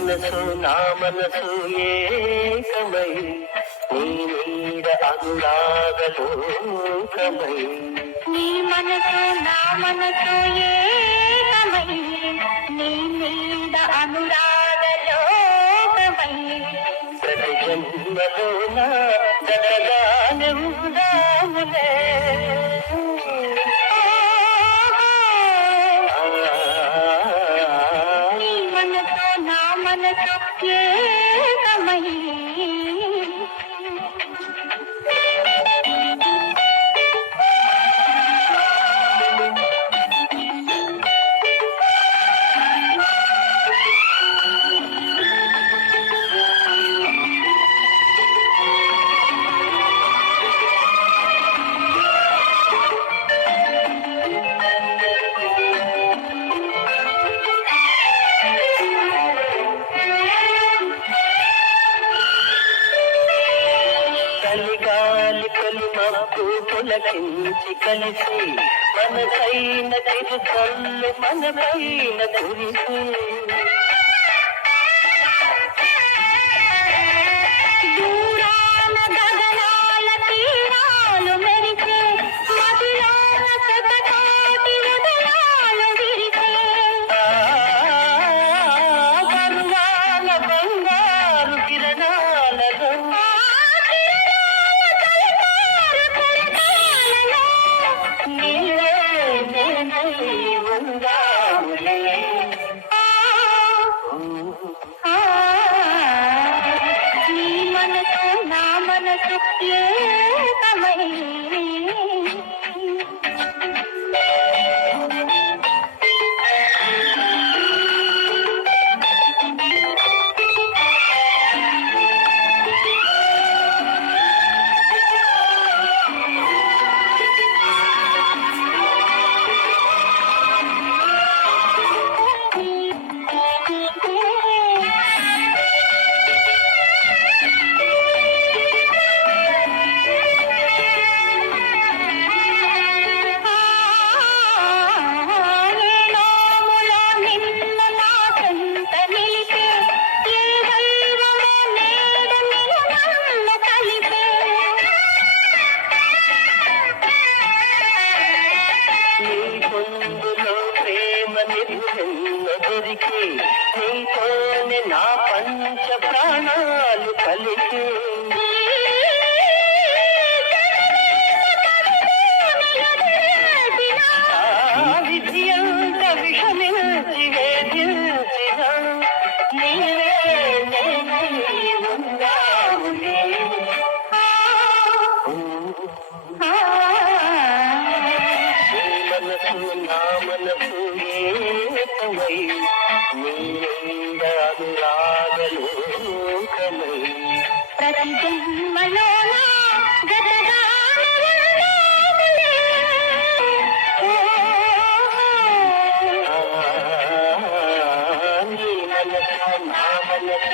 మనసు నా మనసు ఏకమై. నీ నీడ అనురాగలోకమై నీ మనసు నా మనసు ఏకమై. నీ నీడ అనురాగలోకమై ప్రతి జన్మలోన జగగానే ఉందాములే నా మనసు ఏకమై కలిగాలి పులకించి కలిసి మనసైన తిరుగల్లు మన పైన కురిసి நீயே நீங்கள் ఎరుగల్లెదరికి నా పంచ ప్రాణాలు కలిగి నా మనసు ఏకమై నీరాగలోకమై ప్రతిజన్మలో మనసు నా మనసు